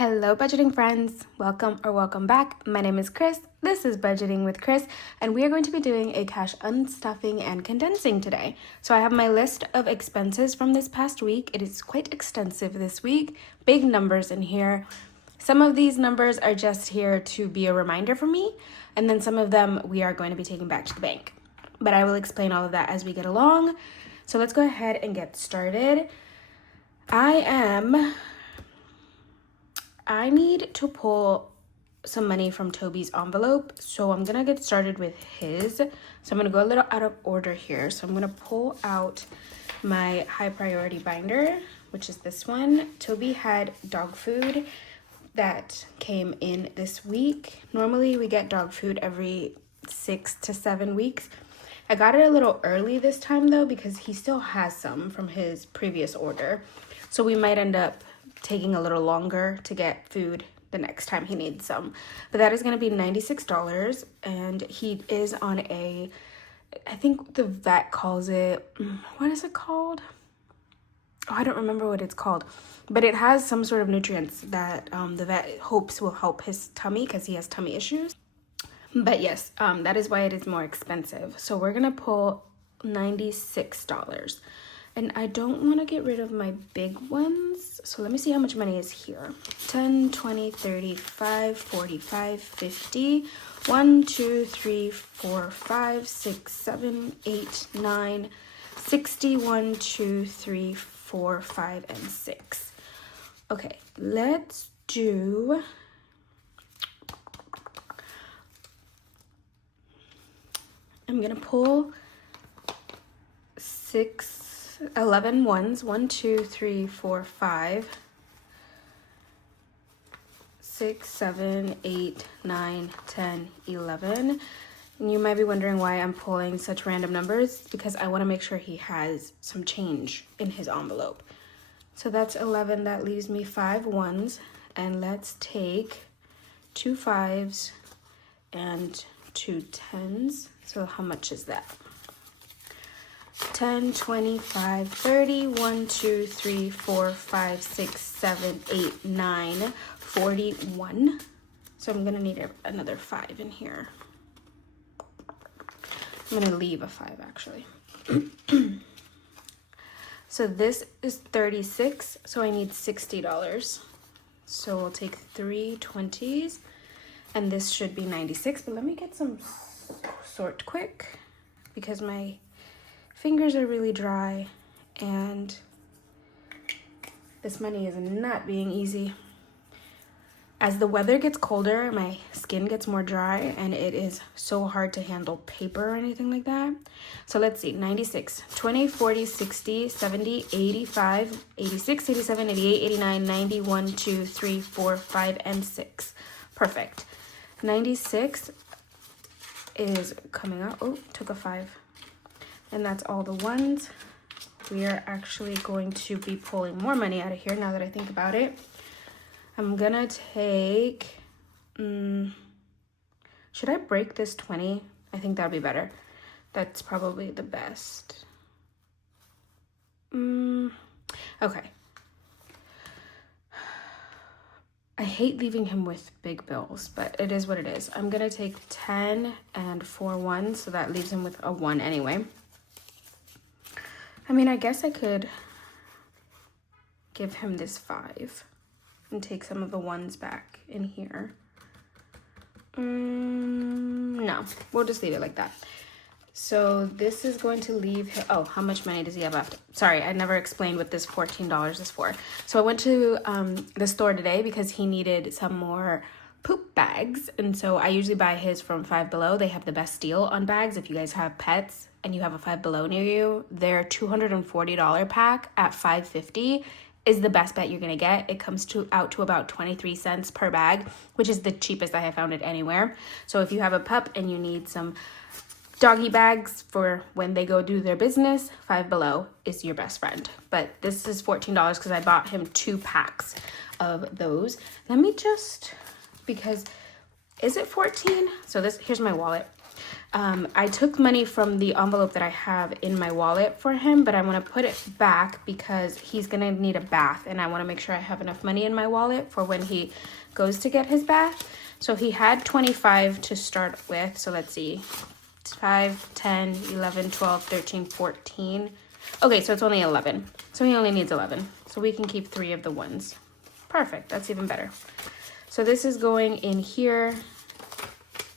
Hello budgeting friends, welcome back. My name is Chris, this is Budgeting with Chris, and we are going to be doing a cash unstuffing and condensing today. So I have my list of expenses from this past week. It is quite extensive this week, big numbers in here. Some of these numbers are just here to be a reminder for me, and then some of them we are going to be taking back to the bank. But I will explain all of that as we get along. So let's go ahead and get started. I need to pull some money from Toby's envelope, so I'm gonna get started with his. So I'm gonna go a little out of order here. So I'm gonna pull out my high priority binder, which is this one. Toby had dog food that came in this week. Normally we get dog food every 6 to 7 weeks. I got it a little early this time though, because he still has some from his previous order. So we might end up taking a little longer to get food the next time he needs some. But that is going to be $96, and he is on I think the vet calls it, what is it called? Oh, I don't remember what it's called, but it has some sort of nutrients that the vet hopes will help his tummy because he has tummy issues. But yes, that is why it is more expensive. So we're going to pull $96. And I don't want to get rid of my big ones. So let me see how much money is here. 10, 20, 30, 5, 45, 50. 1, 2, 3, 4, 5, 6, 7, 8, 9, 60. 1, 2, 3, 4, 5, and 6. Okay, let's do... I'm going to pull 11 ones. 1, 2, 3, 4, 5, 6, 7, 8, 9, 10, 11. And you might be wondering why I'm pulling such random numbers, because I want to make sure he has some change in his envelope. So that's 11. That leaves me 5 ones. And let's take 2 5s and 2 10s. So how much is that? 10, 25, 30, 1, 2, 3, 4, 5, 6, 7, 8, 9, 41. So I'm going to need another 5 in here. I'm going to leave a 5 actually. So this is 36, so I need $60. So we'll take 3 20s, and this should be 96, but let me get some sort quick because my fingers are really dry and this money is not being easy. As the weather gets colder, my skin gets more dry and it is so hard to handle paper or anything like that. So let's see, 96, 20, 40, 60, 70, 85, 86, 87, 88, 89, 90, 1, 2, 3, 4, 5, and 6. Perfect. 96 is coming out. Oh, took a 5. And that's all the ones. We are actually going to be pulling more money out of here now that I think about it. I'm gonna take, should I break this 20? I think that'd be better. That's probably the best. Okay. I hate leaving him with big bills, but it is what it is. I'm gonna take 10 and 4 ones, so that leaves him with a 1 anyway. I mean, I guess I could give him this 5 and take some of the ones back in here. No, we'll just leave it like that. So this is going to leave him, oh, how much money does he have left? Sorry, I never explained what this $14 is for. So I went to the store today because he needed some more poop bags, and so I usually buy his from Five Below. They have the best deal on bags. If you guys have pets and you have a Five Below near you, their $240 pack at $5.50 is the best bet you're gonna get. It comes out to about 23 cents per bag, which is the cheapest I have found it anywhere. So if you have a pup and you need some doggy bags for when they go do their business, Five Below is your best friend. But this is $14 because I bought him 2 packs of those. Let me just, because, is it 14? So here's my wallet. I took money from the envelope that I have in my wallet for him, but I'm going to put it back because he's going to need a bath, and I want to make sure I have enough money in my wallet for when he goes to get his bath. So he had 25 to start with. So let's see. 5, 10, 11, 12, 13, 14. Okay, so it's only 11. So he only needs 11. So we can keep 3 of the ones. Perfect. That's even better. So this is going in here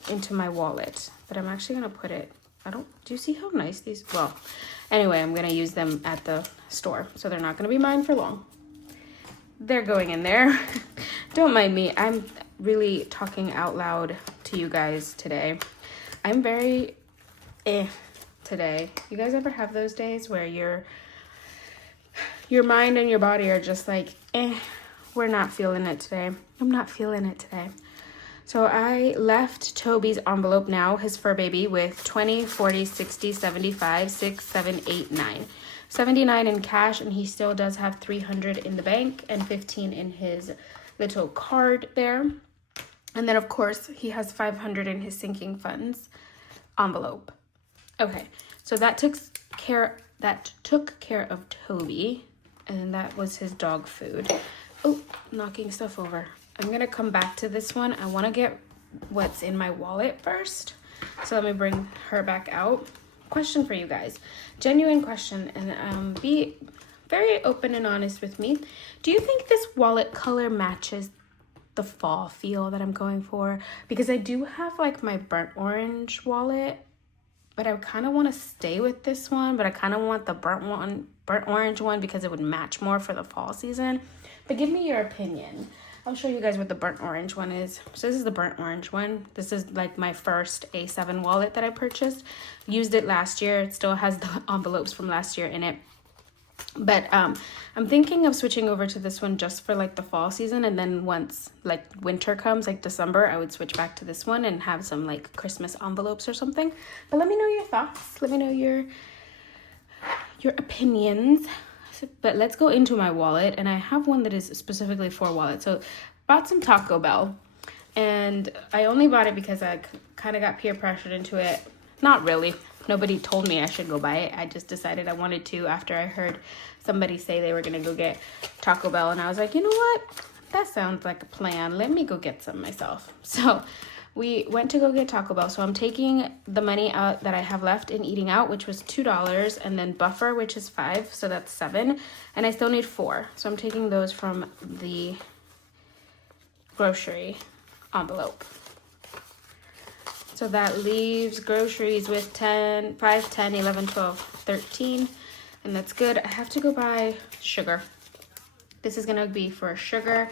into my wallet. But I'm actually going to put it, do you see how nice these, well, anyway, I'm going to use them at the store. So they're not going to be mine for long. They're going in there. Don't mind me. I'm really talking out loud to you guys today. I'm very today. You guys ever have those days where your mind and your body are just like, we're not feeling it today. I'm not feeling it today. So I left Toby's envelope now, his fur baby, with 20, 40, 60, 75, 6, 7, 8, 9. 79 in cash, and he still does have 300 in the bank and 15 in his little card there. And then, of course, he has 500 in his sinking funds envelope. Okay, so that took care of Toby, and that was his dog food. Oh, knocking stuff over. I'm going to come back to this one. I want to get what's in my wallet first. So let me bring her back out. Question for you guys. Genuine question. And be very open and honest with me. Do you think this wallet color matches the fall feel that I'm going for? Because I do have like my burnt orange wallet, but I kind of want to stay with this one. But I kind of want the burnt orange one because it would match more for the fall season. But give me your opinion. I'll show you guys what the burnt orange one is. So this is the burnt orange one. This is like my first A7 wallet that I purchased. Used it last year. It still has the envelopes from last year in it. But I'm thinking of switching over to this one just for like the fall season. And then once like winter comes, like December, I would switch back to this one and have some like Christmas envelopes or something. But let me know your thoughts. Let me know your opinions. But let's go into my wallet, and I have one that is specifically for wallet. So bought some Taco Bell, and I only bought it because I kind of got peer pressured into it. Not really. Nobody told me I should go buy it. I just decided I wanted to after I heard somebody say they were going to go get Taco Bell, and I was like, you know what? That sounds like a plan. Let me go get some myself. So we went to go get Taco Bell. So I'm taking the money out that I have left in eating out, which was $2, and then buffer, which is $5, so that's $7, and I still need $4. So I'm taking those from the grocery envelope. So that leaves groceries with 5, 10, 11, 12, 13, and that's good. I have to go buy sugar. This is gonna be for sugar.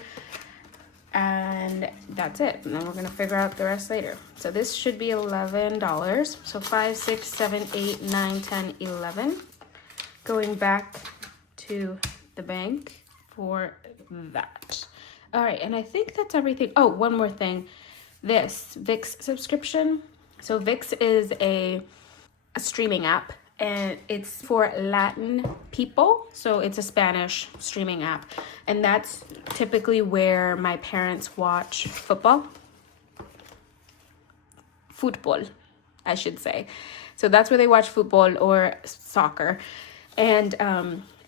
And that's it. And then we're going to figure out the rest later. So this should be $11. So 5, 6, 7, 8, 9, 10, 11. Going back to the bank for that. All right. And I think that's everything. Oh, one more thing. This VIX subscription. So VIX is a streaming app. And it's for Latin people, so it's a Spanish streaming app. And that's typically where my parents watch football, I should say. So that's where they watch football or soccer. And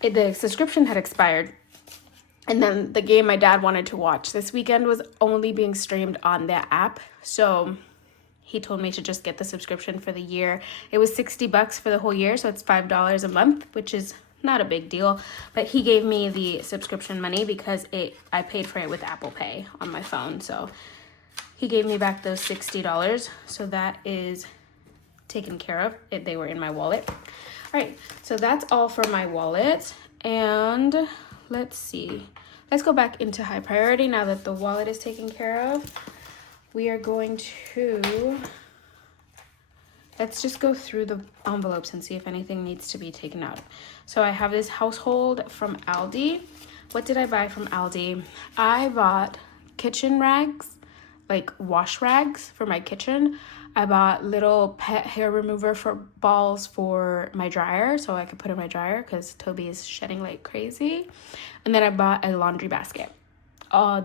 the subscription had expired. And then the game my dad wanted to watch this weekend was only being streamed on that app. So he told me to just get the subscription for the year. It was $60 for the whole year, so it's $5 a month, which is not a big deal. But he gave me the subscription money because I paid for it with Apple Pay on my phone. So he gave me back those $60. So that is taken care of. They were in my wallet. All right, so that's all for my wallet. And let's see. Let's go back into high priority now that the wallet is taken care of. We are going to, let's just go through the envelopes and see if anything needs to be taken out. So I have this household from Aldi. What did I buy from Aldi? I bought kitchen rags, like wash rags for my kitchen. I bought little pet hair remover for balls for my dryer so I could put in my dryer because Toby is shedding like crazy. And then I bought a laundry basket.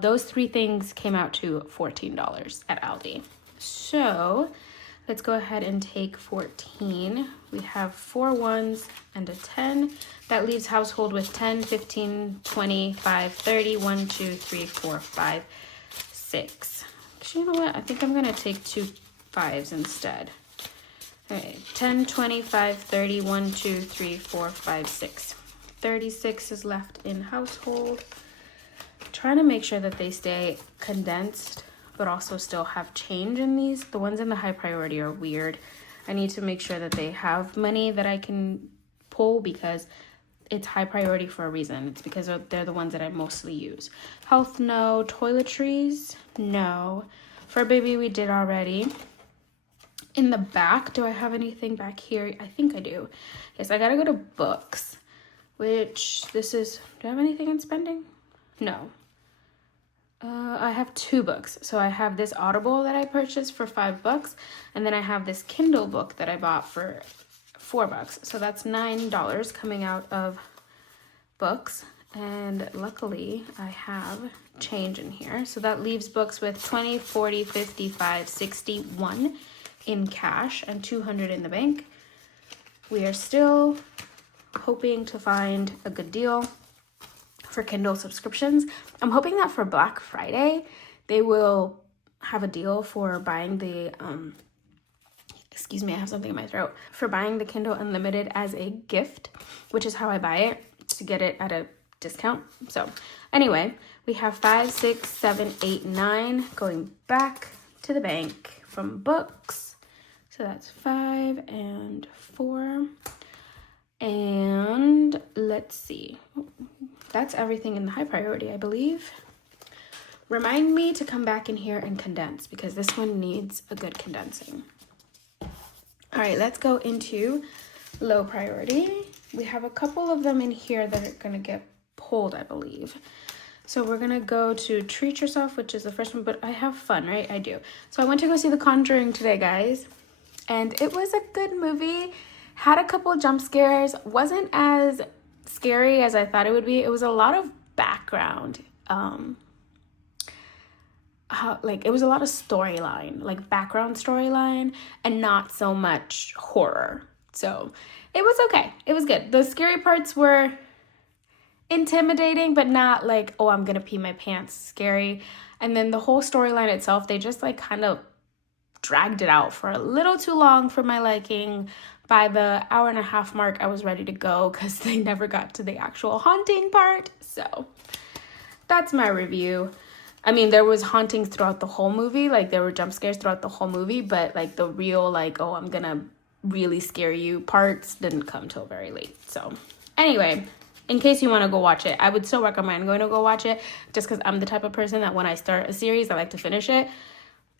Those 3 things came out to $14 at Aldi. So Let's go ahead and take 14. We have 4 ones and a 10. That leaves household with 10, 15, 20, 5, 30, 1, 2, 3, 4, 5, 6. Actually, you know what? I think I'm gonna take 2 5s instead. Okay, 10, 25, 30, 1, 2, 3, 4, 5, 6. 36 is left in household. Trying to make sure that they stay condensed, but also still have change in these. The ones in the high priority are weird. I need to make sure that they have money that I can pull because it's high priority for a reason. It's because they're the ones that I mostly use. Health, no. Toiletries, no. For baby, we did already. In the back, do I have anything back here? I think I do. Yes, I gotta go to books, which this is, do I have anything in spending? No. I have 2 books. So I have this Audible that I purchased for $5, and then I have this Kindle book that I bought for $4. So that's $9 coming out of books, and luckily I have change in here. So that leaves books with 20, 40, 55, 61 in cash and 200 in the bank. We are still hoping to find a good deal for Kindle subscriptions. I'm hoping that for Black Friday, they will have a deal for buying the, excuse me, I have something in my throat, for buying the Kindle Unlimited as a gift, which is how I buy it, to get it at a discount. So anyway, we have 5, 6, 7, 8, 9 going back to the bank from books. So that's 5 and 4. And let's see. That's everything in the high priority, I believe. Remind me to come back in here and condense because this one needs a good condensing. All right, let's go into low priority. We have a couple of them in here that are gonna get pulled, I believe. So we're gonna go to Treat Yourself, which is the first one, but I have fun, right? I do. So I went to go see The Conjuring today, guys, and it was a good movie. Had a couple jump scares, wasn't as scary as I thought it would be. It was a lot of background, it was a lot of storyline, like background storyline, and not so much horror. So it was okay. It was good. The scary parts were intimidating, but not like, oh, I'm gonna pee my pants scary. And then the whole storyline itself, they just like kind of dragged it out for a little too long for my liking. By the hour and a half mark, I was ready to go because they never got to the actual haunting part. So that's my review. I mean, there was hauntings throughout the whole movie. Like, there were jump scares throughout the whole movie. But, like, the real, like, oh, I'm going to really scare you parts didn't come till very late. So, anyway, in case you want to go watch it, I would still recommend going to go watch it. Just because I'm the type of person that when I start a series, I like to finish it.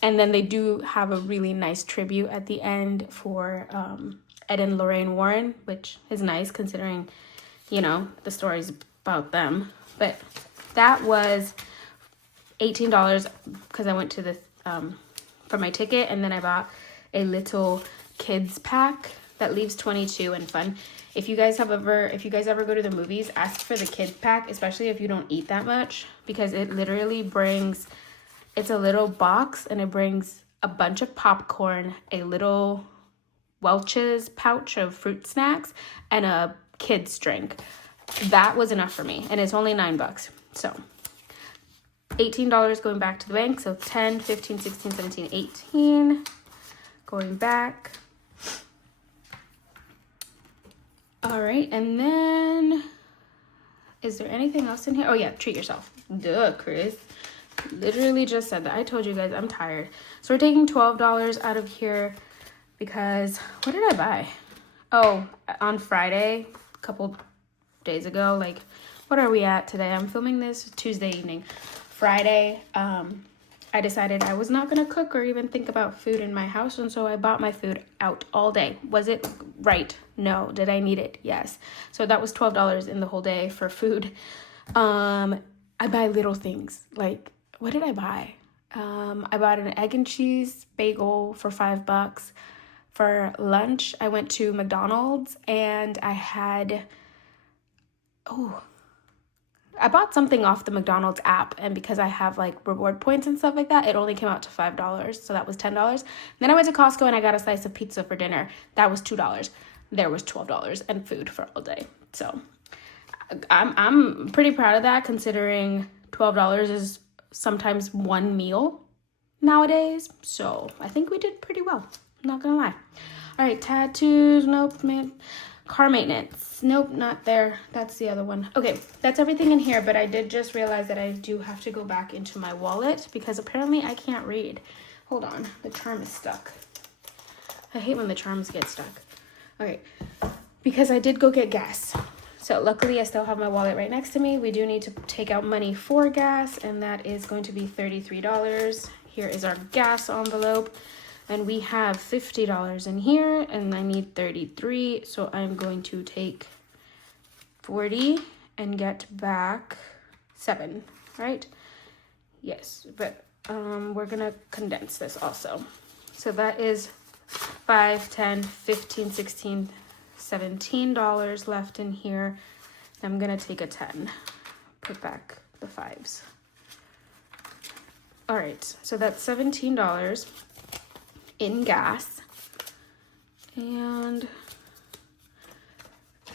And then they do have a really nice tribute at the end for Ed and Lorraine Warren, which is nice considering, you know, the story's about them. But that was $18 because I went to the for my ticket, and then I bought a little kids pack that leaves 22 and fun. If you guys ever go to the movies, ask for the kids pack, especially if you don't eat that much, because it literally brings, it's a little box and it brings a bunch of popcorn, a little Welch's pouch of fruit snacks, and a kid's drink. That was enough for me, and it's only $9. So $18 going back to the bank. So 10, 15, 16, 17, 18 going back. All right, and then is there anything else in here? Oh yeah, Treat Yourself. Duh, Chris. Literally just said that. I told you guys I'm tired. So we're taking $12 out of here because what did I buy? Oh, on Friday, a couple days ago, like, what are we at today? I'm filming this Tuesday evening. Friday, I decided I was not going to cook or even think about food in my house, and so I bought my food out all day. Was it right? No. Did I need it? Yes. So that was $12 in the whole day for food. I buy little things. Like, what did I buy? I bought an egg and cheese bagel for $5. For lunch, I went to McDonald's and I had, I bought something off the McDonald's app, and because I have like reward points and stuff like that, it only came out to $5, so that was $10. Then I went to Costco and I got a slice of pizza for dinner. That was $2. There was $12 and food for all day. So I'm pretty proud of that, considering $12 is sometimes one meal nowadays. So I think we did pretty well, not gonna lie. All right, tattoos, nope, man. Car maintenance, nope, not there. That's the other one. Okay, that's everything in here, but I did just realize that I do have to go back into my wallet because apparently I can't read. Hold on, the charm is stuck. I hate when the charms get stuck. Okay, because I did go get gas. So luckily I still have my wallet right next to me. We do need to take out money for gas, and that is going to be $33. Here is our gas envelope. And we have $50 in here, and I need 33, so I'm going to take 40 and get back 7, right? Yes, but we're gonna condense this also. So that is 5, 10, 15, 16, $17 left in here. I'm gonna take a 10, put back the 5s. All right, so that's $17 in gas, and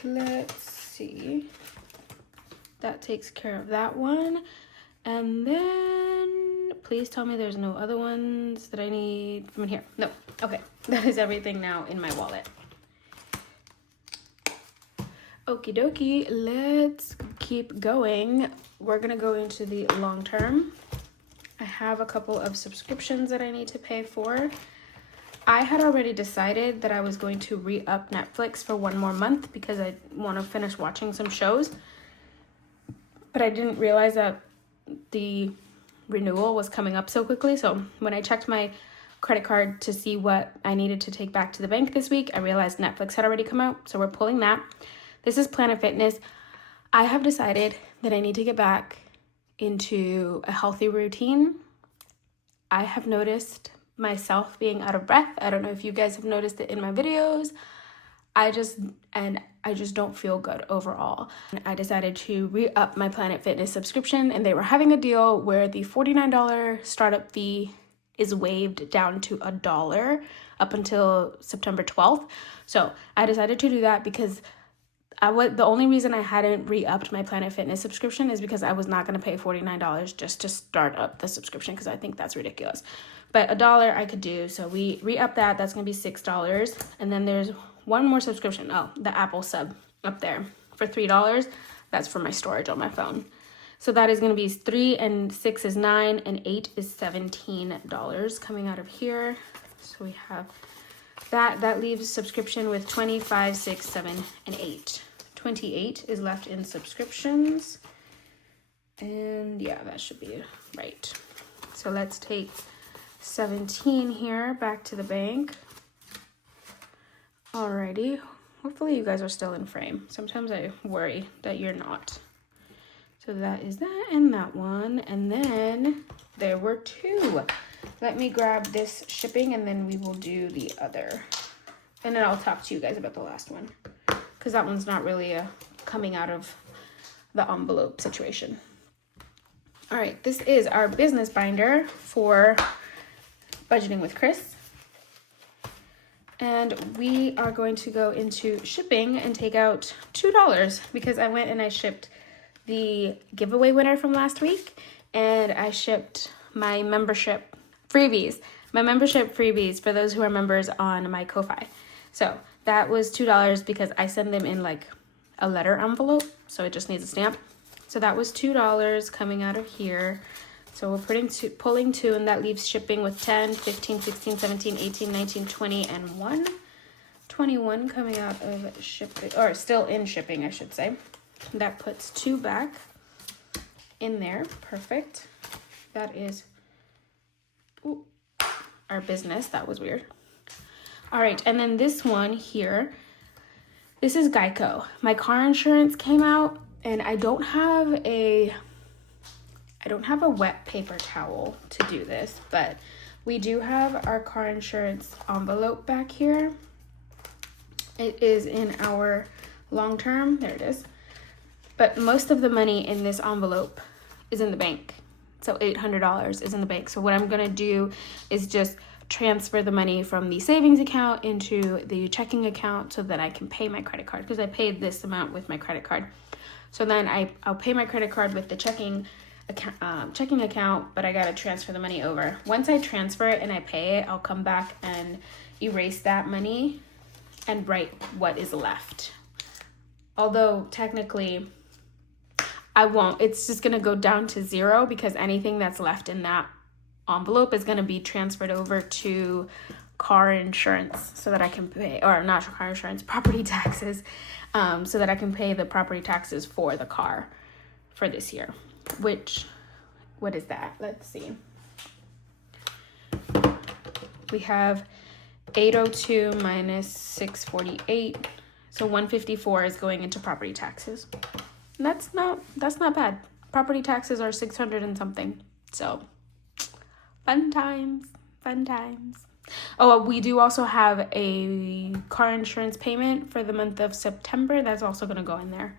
let's see, that takes care of that one. And then please tell me there's no other ones that I need from in here. No. Okay, that is everything now in my wallet. Okie dokie, let's keep going. We're gonna go into the long term. I have a couple of subscriptions that I need to pay for. I had already decided that I was going to re-up Netflix for one more month because I want to finish watching some shows. But I didn't realize that the renewal was coming up so quickly. So when I checked my credit card to see what I needed to take back to the bank this week, I realized Netflix had already come out. So we're pulling that. This is Planet Fitness. I have decided that I need to get back into a healthy routine. I have noticed myself being out of breath. I don't know if you guys have noticed it in my videos. I just don't feel good overall. I decided to re-up my Planet Fitness subscription, and they were having a deal where the $49 startup fee is waived down to $1 up until September 12th. So I decided to do that because the only reason I hadn't re-upped my Planet Fitness subscription is because I was not going to pay $49 just to start up the subscription, because I think that's ridiculous. But $1 I could do, so we re-up that. That's going to be $6. And then there's one more subscription. Oh, the Apple sub up there for $3. That's for my storage on my phone. So that is going to be 3 and 6 is 9 and 8 is $17 coming out of here. So we have that leaves subscription with 25, 6, 7, and 8. 28 is left in subscriptions. And yeah, that should be right. So let's take 17 here back to the bank. Alrighty. Hopefully you guys are still in frame. Sometimes I worry that you're not. So that is that and that one. And then there were 2. Let me grab this shipping and then we will do the other. And then I'll talk to you guys about the last one, because that one's not really coming out of the envelope situation. All right, this is our business binder for budgeting with Chris. And we are going to go into shipping and take out $2 because I went and I shipped the giveaway winner from last week, and I shipped my membership freebies. My membership freebies for those who are members on my Ko-Fi. So that was $2 because I send them in like a letter envelope, so it just needs a stamp. So that was $2 coming out of here. So we're pulling 2, and that leaves shipping with 10, 15, 16, 17, 18, 19, 20, and 1. 21 coming out of shipping, or still in shipping, I should say. That puts 2 back in there. Perfect. That is our business. That was weird. All right, and then this one here, this is Geico. My car insurance came out, and I don't have a wet paper towel to do this, but we do have our car insurance envelope back here. It is in our long term. There it is. But most of the money in this envelope is in the bank. So $800 is in the bank. So what I'm gonna do is just transfer the money from the savings account into the checking account so that I can pay my credit card, because I paid this amount with my credit card. So then I'll pay my credit card with the checking account, but I gotta transfer the money over. Once I transfer it and I pay it, I'll come back and erase that money and write what is left. Although technically I won't. It's just gonna go down to zero, because anything that's left in that envelope is gonna be transferred over to car insurance so that I can pay, or not car insurance, property taxes, so that I can pay the property taxes for the car for this year. Which, what is that? Let's see. We have 802 minus 648. So 154 is going into property taxes. And that's not bad. Property taxes are 600 and something. So fun times. Oh, we do also have a car insurance payment for the month of September. That's also going to go in there,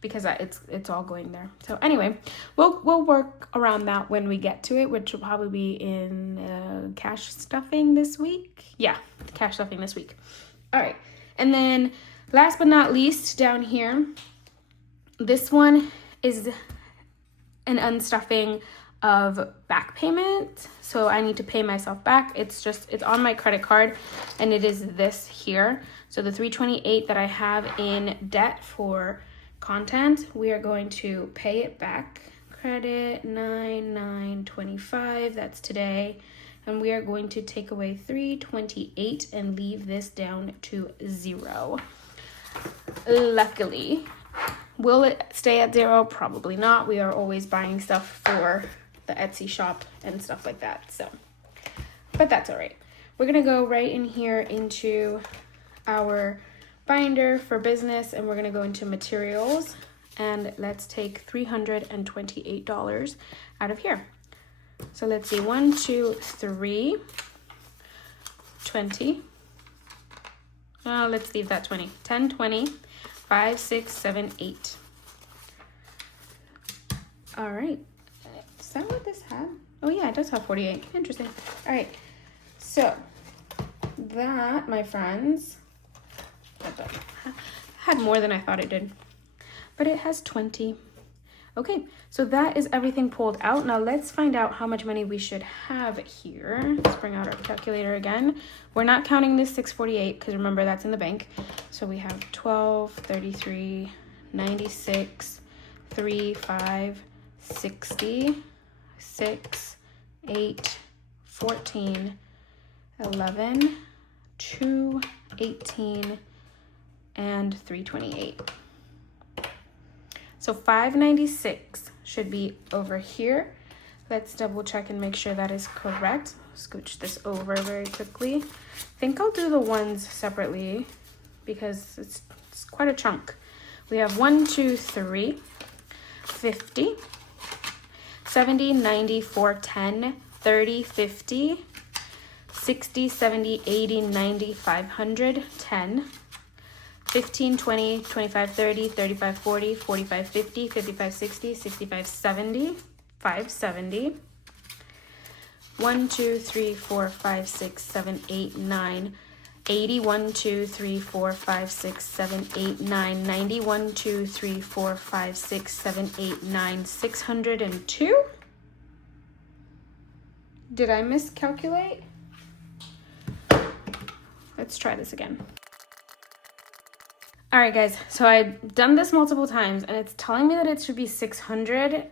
because it's all going there. So anyway, we'll work around that when we get to it, which will probably be in cash stuffing this week. Yeah, cash stuffing this week. All right. And then last but not least, down here, this one is an unstuffing of back payment. So I need to pay myself back. It's on my credit card, and it is this here. So the $328 that I have in debt for content, we are going to pay it back. Credit 9/9/25, that's today. And we are going to take away $328 and leave this down to zero. Luckily, will it stay at zero? Probably not. We are always buying stuff for the Esty Shop and stuff like that. So, but that's all right. We're gonna go right in here into our binder for business, and we're gonna go into materials, and let's take $328 out of here. So let's see, 1, 2, 3, 20. Oh, let's leave that 20. 10, 20, 5, 6, 7, 8. All right. Is that what this had? Oh yeah, it does have 48. Interesting. All right. So that, my friends, had more than I thought it did, but it has 20. Okay, so that is everything pulled out. Now let's find out how much money we should have here. Let's bring out our calculator again. We're not counting this 648 because remember that's in the bank. So we have 12, 33, 96, 3, 5, 60, 6, 8, 14, 11, 2, 18, and 328. So 596 should be over here. Let's double check and make sure that is correct. Scooch this over very quickly. I think I'll do the ones separately because it's quite a chunk. We have 1, 2, 3, 50, 70, 90, 410, 30, 50, 60, 70, 80, 90, 500, 10, 15, 20, 25, 30, 35, 40, 45, 50, 55, 60, 65, 70, 570, 1, 2, 3, 4, 5, 6, 7, 8, 9, 80, 1, 2, 3, 4, 5, 6, 7, 8, 9, 90, 1, 2, 3, 4, 5, 6, 7, 8, 9, 602. Did I miscalculate? Let's try this again. All right, guys, so I've done this multiple times and it's telling me that it should be 600.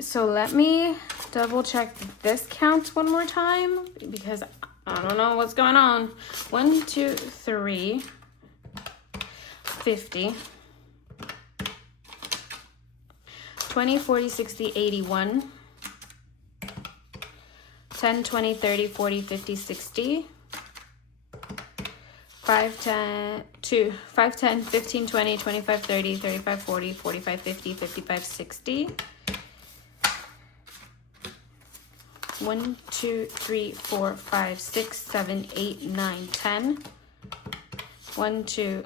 So let me double check this count one more time because I don't know what's going on. 1, 2, 3, 50, 20, 40, 60, 81, 10, 20, 30, 40, 50, 60, 5, 10, 15, 20, 25, 30, 35, 40, 45, 50, 55, 60. 1, 2, 3, 4, 5, 6, 7, 8, 9, 10. 1, 2,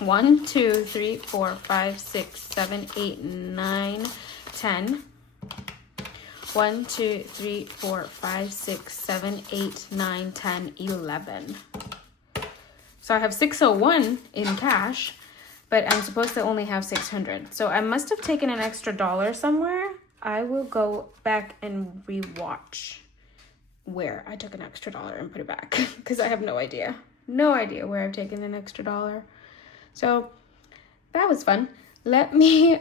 1, 2, 3, 4, 5, 6, 7, 8, 9, 10. 1, 2, 3, 4, 5, 6, 7, 8, 9, 10, 11. So I have 601 in cash, but I'm supposed to only have 600. So I must have taken an extra $1 somewhere. I will go back and rewatch where I took an extra $1 and put it back because I have no idea. No idea where I've taken an extra $1. So that was fun. Let me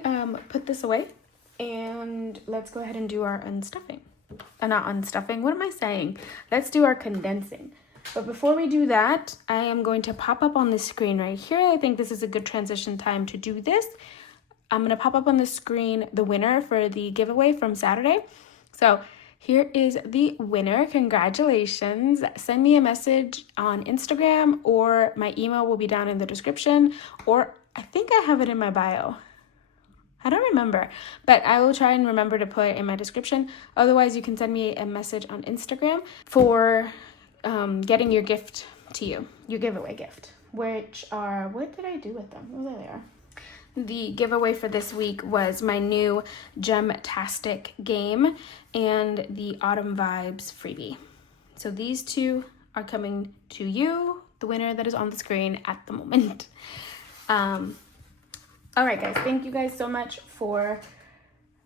put this away and let's go ahead and do our unstuffing. Not unstuffing, what am I saying? Let's do our condensing. But before we do that, I am going to pop up on the screen right here. I think this is a good transition time to do this. I'm going to pop up on the screen the winner for the giveaway from Saturday. So here is the winner. Congratulations. Send me a message on Instagram, or my email will be down in the description, or I think I have it in my bio. I don't remember, but I will try and remember to put it in my description. Otherwise, you can send me a message on Instagram for getting your gift to you, your giveaway gift, which are, what did I do with them? Oh, there they are. The giveaway for this week was my new Gem-tastic game and the Autumn Vibes freebie. So these two are coming to you, the winner that is on the screen at the moment. All right, guys, thank you guys so much for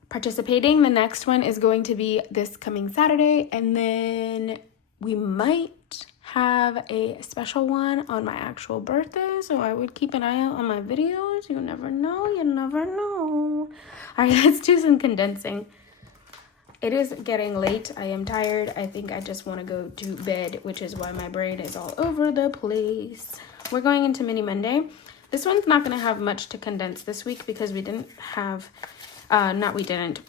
participating. The next one is going to be this coming Saturday, and then we might have a special one on my actual birthday, so I would keep an eye out on my videos. You never know, you never know. All right, let's do some condensing. It is getting late. I am tired. I think I just want to go to bed, which is why my brain is all over the place. We're going into Mini Monday. This one's not going to have much to condense this week because we didn't have,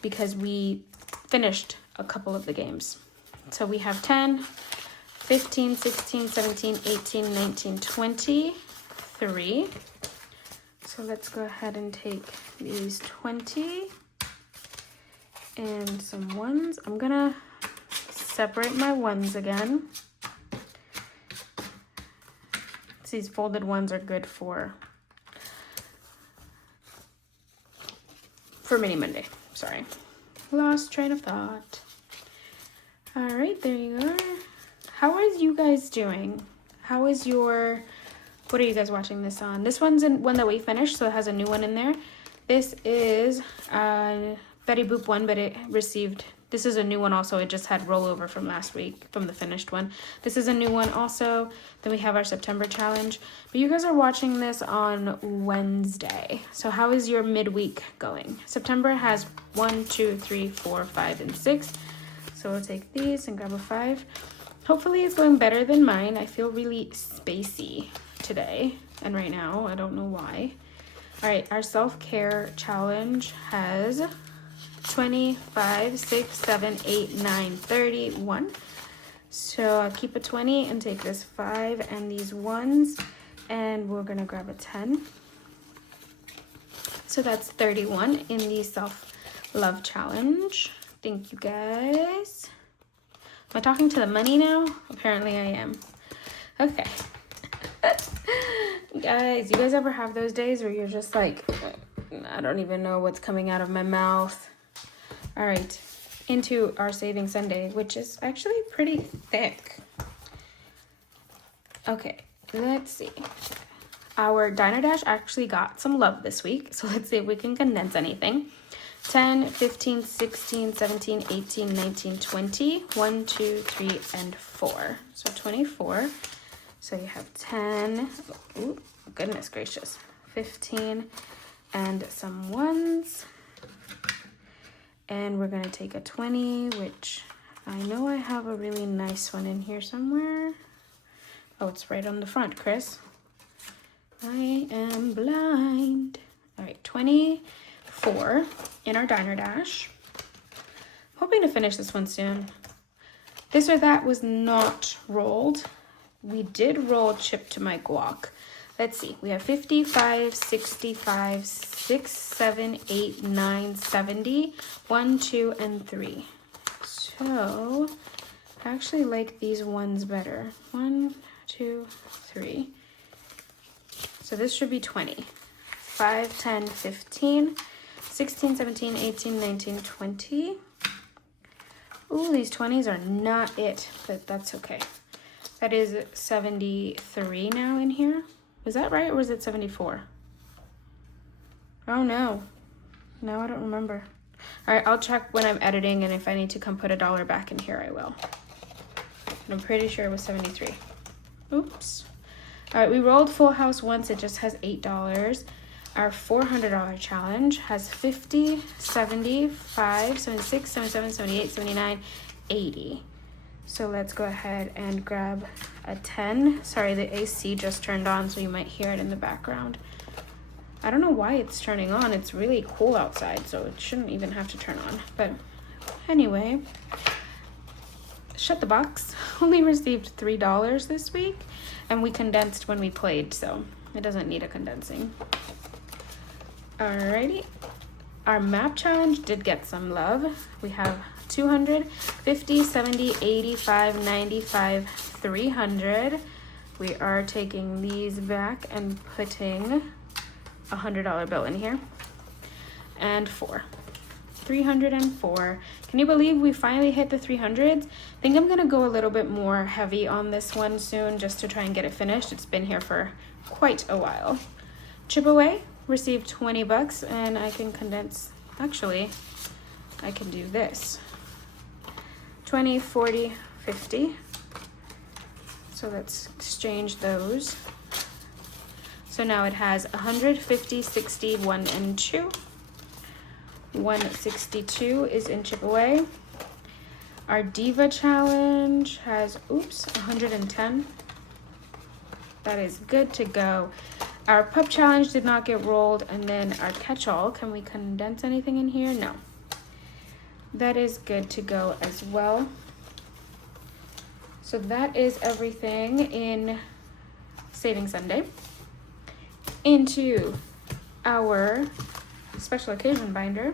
because we finished a couple of the games. So we have 10, 15, 16, 17, 18, 19, 20, 3. So let's go ahead and take these 20 and some ones. I'm going to separate my ones again. These folded ones are good for Mini Monday. Sorry. Lost train of thought. All right, there you are. How are you guys doing? How is your, what are you guys watching this on? This one's one that we finished, so it has a new one in there. This is Betty Boop one, but it received, this is a new one also. It just had rollover from last week, from the finished one. This is a new one also. Then we have our September challenge. But you guys are watching this on Wednesday. So how is your midweek going? September has 1, 2, 3, 4, 5, and 6. So we'll take these and grab a 5. Hopefully it's going better than mine. I feel really spacey today and right now. I don't know why. All right, our self-care challenge has 25, 6, 7, 8, 9, 31. So I'll keep a 20 and take this 5 and these ones, and we're gonna grab a 10. So that's 31 in the self-love challenge. Thank you guys. Am I talking to the money now? Apparently I am. Okay. Guys, you guys ever have those days where you're just like, I don't even know what's coming out of my mouth? All right, into our Saving Sunday, which is actually pretty thick. Okay, let's see. Our Diner Dash actually got some love this week, so let's see if we can condense anything. 10, 15, 16, 17, 18, 19, 20. 1, 2, 3, and 4. So 24. So you have 10. Ooh, goodness gracious. 15 and some ones. And we're going to take a 20, which I know I have a really nice one in here somewhere. Oh, it's right on the front, Chris. I am blind. All right, 24 in our Diner Dash. Hoping to finish this one soon. This or that was not rolled. We did roll chip to my guac. Let's see. We have 55, 65, 6, 7, 8, 9, 70, 1, 2, and 3. So I actually like these ones better. 1, 2, 3. So this should be 20. 5, 10, 15, 16, 17, 18, 19, 20. Ooh, these 20s are not it, but that's okay. That is 73 now in here. Was that right, or was it 74? Oh no. No, I don't remember. All right, I'll check when I'm editing, and if I need to come put $1 back in here, I will. But I'm pretty sure it was 73. Oops. All right, we rolled full house once. It just has $8. Our $400 challenge has 50, 75, 76, 77, 78, 79, 80. So let's go ahead and grab a 10. Sorry, the AC just turned on, so you might hear it in the background. I don't know why it's turning on. It's really cool outside, so it shouldn't even have to turn on. But anyway, shut the box. Only received $3 this week, and we condensed when we played, so it doesn't need a condensing. Alrighty, our map challenge did get some love. We have 200, 50, 70, 85, 95, 300. We are taking these back and putting a $100 bill in here. And 304. Can you believe we finally hit the 300s? I think I'm gonna go a little bit more heavy on this one soon just to try and get it finished. It's been here for quite a while. Chip away. Received 20 bucks, and I can condense. Actually, I can do this. 20, 40, 50. So let's exchange those. So now it has 150, 60, 1 and 2. 162 is in chip away. Our Diva challenge has, 110. That is good to go. Our pup challenge did not get rolled, and then our catch-all, can we condense anything in here? No. That is good to go as well. So that is everything in Saving Sunday. Into our special occasion binder.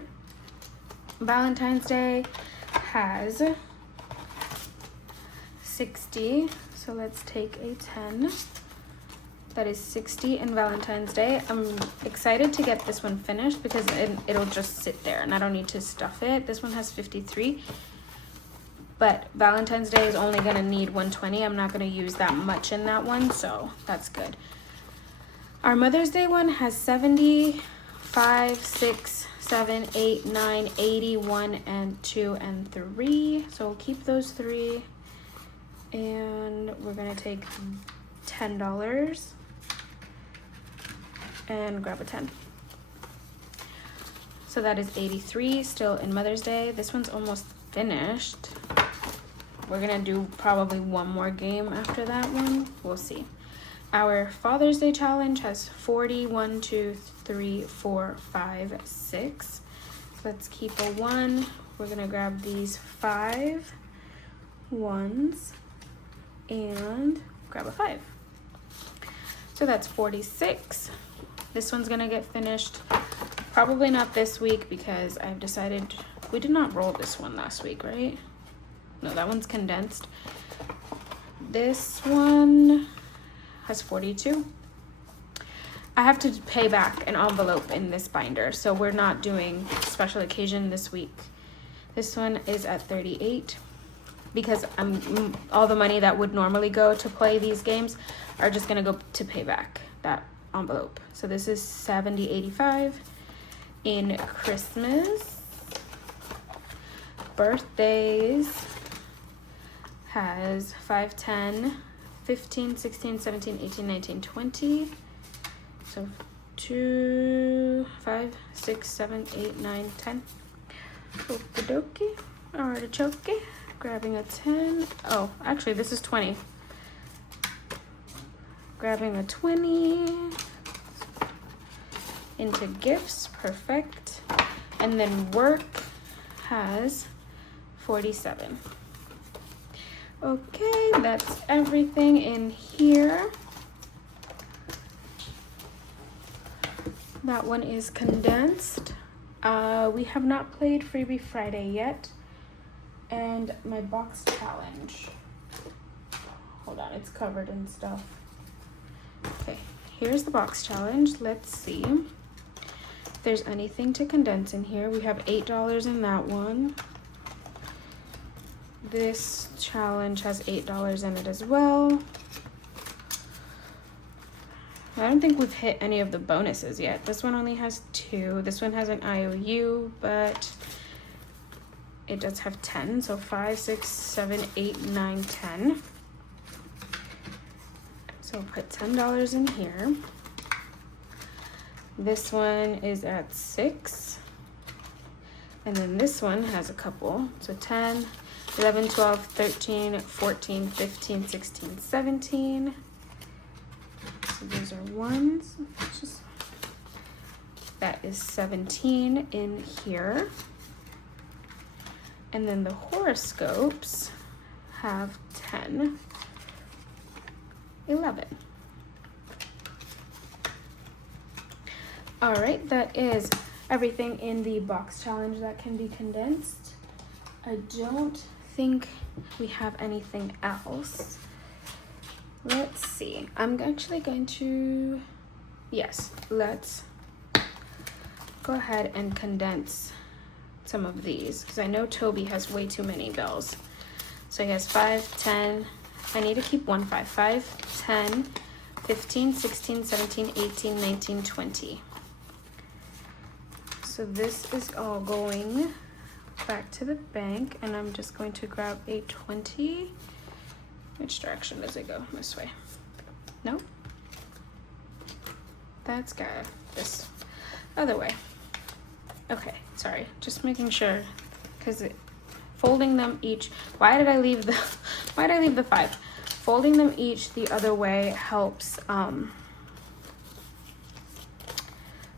Valentine's Day has 60, so let's take a 10. That is 60 in Valentine's Day. I'm excited to get this one finished because it'll just sit there and I don't need to stuff it. This one has 53, but Valentine's Day is only gonna need 120. I'm not gonna use that much in that one, so that's good. Our Mother's Day one has 70, 5, 6, 7, 8, 9, 80, 1 and 2 and 3. So we'll keep those 3, and we're gonna take $10 and grab a 10. So that is 83 still in Mother's Day. This one's almost finished. We're gonna do probably one more game after that one. We'll see. Our Father's Day challenge has 40, 1, 2, 3, 4, 5, 6. Let's keep a 1. We're gonna grab these 5 ones and grab a 5. So that's 46. This one's gonna get finished. Probably not this week because I've decided we did not roll this one last week, right? No, that one's condensed. This one has 42. I have to pay back an envelope in this binder, so we're not doing special occasion this week. This one is at 38 because all the money that would normally go to play these games are just gonna go to pay back that envelope. So this is 70, 85 in Christmas. Birthdays has 5, 10, 15, 16, 17, 18, 19, 20. So 2, 5, 6, 7, 8, 9, 10. Okie dokie. Artichoke. Grabbing a 10. Oh, actually, this is 20. Grabbing a 20. Into gifts. Perfect. And then work has 47. Okay, that's everything in here. That one is condensed. We have not played Freebie Friday yet. And my box challenge. Hold on, it's covered in stuff. Okay, here's the box challenge. Let's see if there's anything to condense in here. We have $8 in that one. This challenge has $8 in it as well. I don't think we've hit any of the bonuses yet. This one only has 2. This one has an IOU, but it does have 10. So 5, 6, 7, 8, 9, 10. So put $10 in here. This one is at 6. And then this one has a couple. So 10, 11, 12, 13, 14, 15, 16, 17. So those are ones. That is 17 in here. And then the horoscopes have 10, 11. All right, that is everything in the box challenge that can be condensed. I don't think we have anything else. Let's see. I'm actually going to, yes, let's go ahead and condense some of these because I know Toby has way too many bills. So he has 5, 10. I need to keep 1 5. 5, 10, 15, 16, 17, 18, 19, 20. So this is all going back to the bank, and I'm just going to grab a 20. Which direction does it go? This way. No? That's got this other way. Okay, sorry, just making sure, because folding them each, why did I leave the 5? Folding them each the other way helps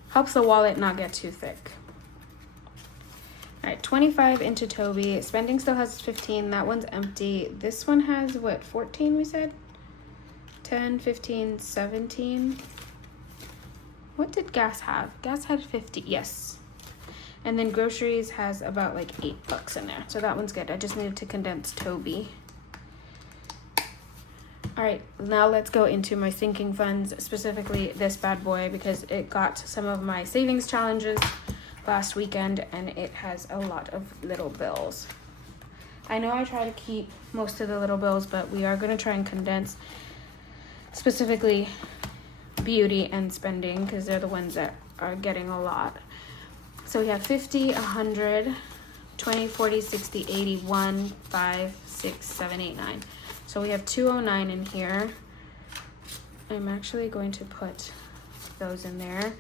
helps the wallet not get too thick. All right, 25 into Toby. Spending still has 15. That one's empty. This one has what, 14 we said? 10, 15, 17. What did gas have? Gas had 50, yes. And then groceries has about like $8 in there. So that one's good. I just needed to condense Toby. All right, now let's go into my sinking funds, specifically this bad boy, because it got some of my savings challenges last weekend and it has a lot of little bills. I know I try to keep most of the little bills, but we are going to try and condense specifically beauty and spending because they're the ones that are getting a lot. So we have 50, 100, 20, 40, 60, 80, 1, 5, 6, 7, 8, 9. So we have 209 in here. I'm actually going to put those in there.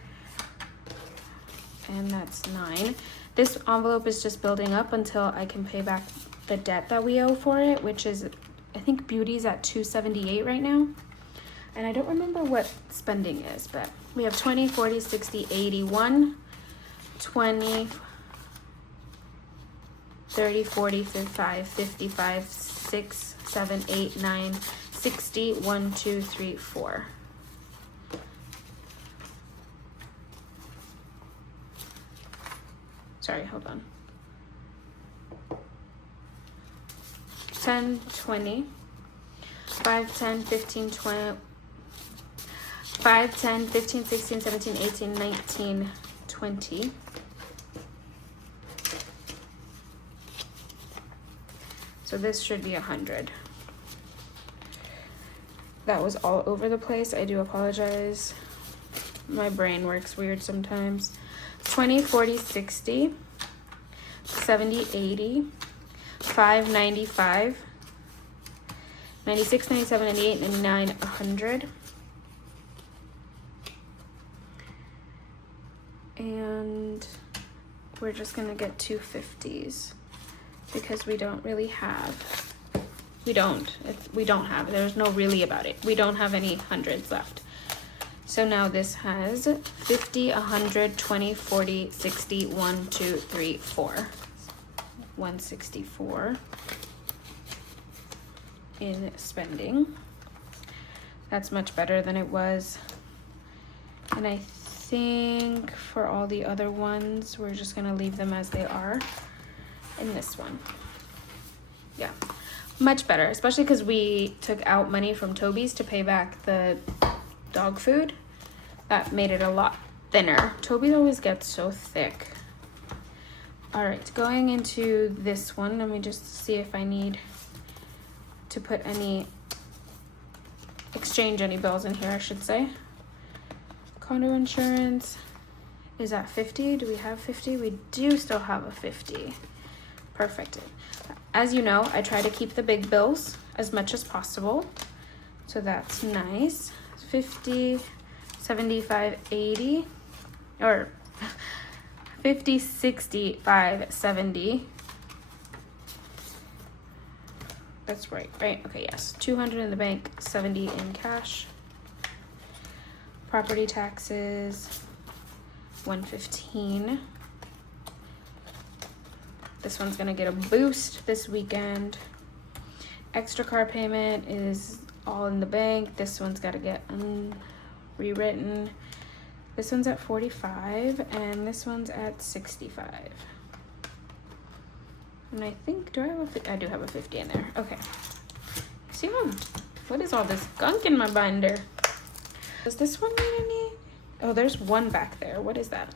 And that's 9. This envelope is just building up until I can pay back the debt that we owe for it, which is, I think beauty's at 278 right now. And I don't remember what spending is, but we have 20, 40, 60, 80, 1, 20, 30, 40, 55, 55, 6, 7, 8, 9, 60, 1, 2, 3, 4. Sorry, hold on. 10, 20, 5, 10, 15, 20, 5, 10, 15, 16, 17, 18, 19, 20. So this should be 100. That was all over the place. I do apologize. My brain works weird sometimes. 20, 40, 60, 70, 80, 5, 95, 96, 97, 98, 99, 100. And we're just gonna get 2 50s because we don't really have, there's no really about it. We don't have any hundreds left. So now this has 50, 100, 20, 40, 60, 1, 2, 3, 4. 164 in spending. That's much better than it was. And I think for all the other ones, we're just gonna leave them as they are in this one. Yeah, much better, especially because we took out money from Toby's to pay back the dog food. that made it a lot thinner. Toby always gets so thick. All right, going into this one, let me just see if I need to put exchange any bills in here, I should say. Condo insurance is at 50. Do we have 50? We do still have a 50. Perfect. As you know, I try to keep the big bills as much as possible. So that's nice. 50, 75, 80, or 50, 65, 70. That's right? Okay, yes. 200 in the bank, 70 in cash. Property taxes, 115. This one's gonna get a boost this weekend. Extra car payment is all in the bank. This one's gotta get rewritten. This one's at 45 and this one's at 65. And I think, do I have I do have a 50 in there. Okay. See what is all this gunk in my binder? Does this one need any? Oh, there's one back there. What is that?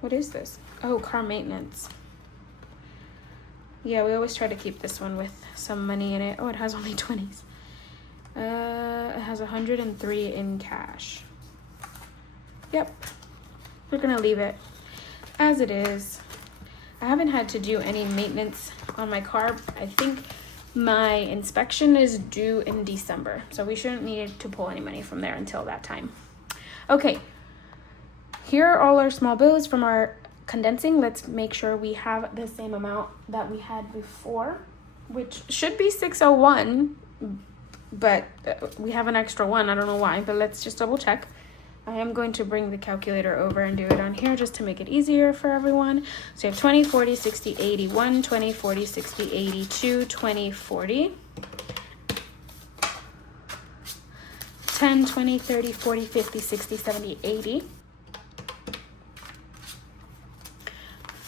What is this? Oh, car maintenance. Yeah, we always try to keep this one with some money in it. Oh, it has only 20s. It has 103 in cash. Yep. We're gonna leave it as it is. I haven't had to do any maintenance on my car. I think my inspection is due in December, so we shouldn't need to pull any money from there until that time. Okay, here are all our small bills from our condensing. Let's make sure we have the same amount that we had before, which should be 601, but we have an extra one. I don't know why, but let's just double check. I am going to bring the calculator over and do it on here just to make it easier for everyone. So you have 20, 40, 60, 80, 1, 20, 40, 60, 80, 2, 20, 40. 10, 20, 30, 40, 50, 60, 70, 80.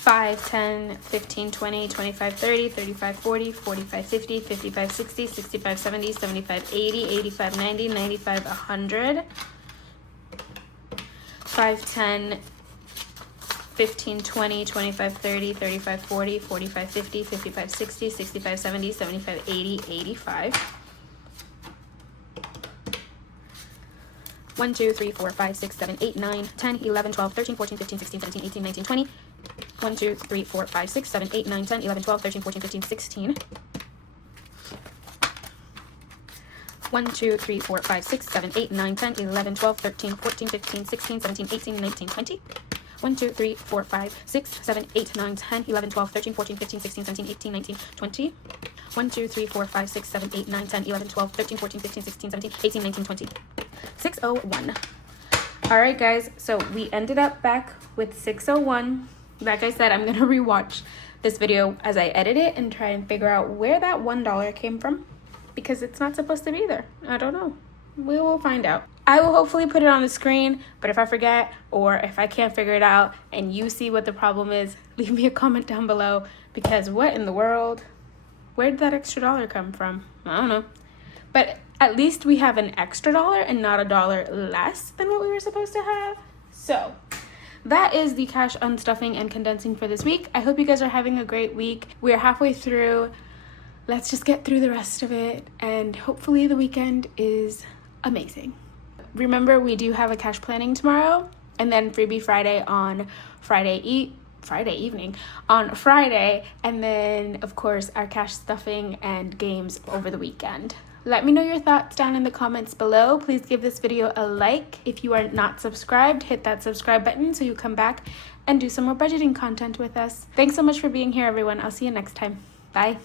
5, 10, 15, 20, 25, 30, 35, 40, 45, 50, 55, 60, 65, 70, 75, 80, 85, 90, 95, 100. 5, 10, 15, 20, 25, 30, 35, 40, 45, 50, 55, 60, 65, 70, 75, 80, 85. 1, 2, 3, 4, 5, 6, 7, 8, 9, 10, 11, 12, 13, 14, 15, 16, 17, 18, 19, 20. 1, 2, 3, 4, 5, 6, 7, 8, 9, 10, 11, 12, 13, 14, 15, 16. 1, 2, 3, 4, 5, 6, 7, 8, 9, 10, 11, 12, 13, 14, 15, 16, 17, 18, 19, 20. 1, 2, 3, 4, 5, 6, 7, 8, 9, 10, 11, 12, 13, 14, 15, 16, 17, 18, 19, 20. 1, 2, 3, 4, 5, 6, 7, 8, 9, 10, 11, 12, 13, 14, 15, 16, 17, 18, 19, 20. 601. All right, guys. So we ended up back with 601. Like I said, I'm going to rewatch this video as I edit it and try and figure out where that $1 came from, because it's not supposed to be there. I don't know. We will find out. I will hopefully put it on the screen, but if I forget or if I can't figure it out and you see what the problem is, leave me a comment down below, because what in the world? Where did that extra $1 come from? I don't know. But at least we have an extra $1 and not $1 less than what we were supposed to have. So that is the cash unstuffing and condensing for this week. I hope you guys are having a great week. We're halfway through. Let's just get through the rest of it, and hopefully the weekend is amazing. Remember, we do have a cash planning tomorrow, and then Freebie Friday on Friday evening on Friday, and then of course our cash stuffing and games over the weekend. Let me know your thoughts down in the comments below. Please give this video a like. If you are not subscribed, hit that subscribe button so you come back and do some more budgeting content with us. Thanks so much for being here, everyone. I'll see you next time. Bye.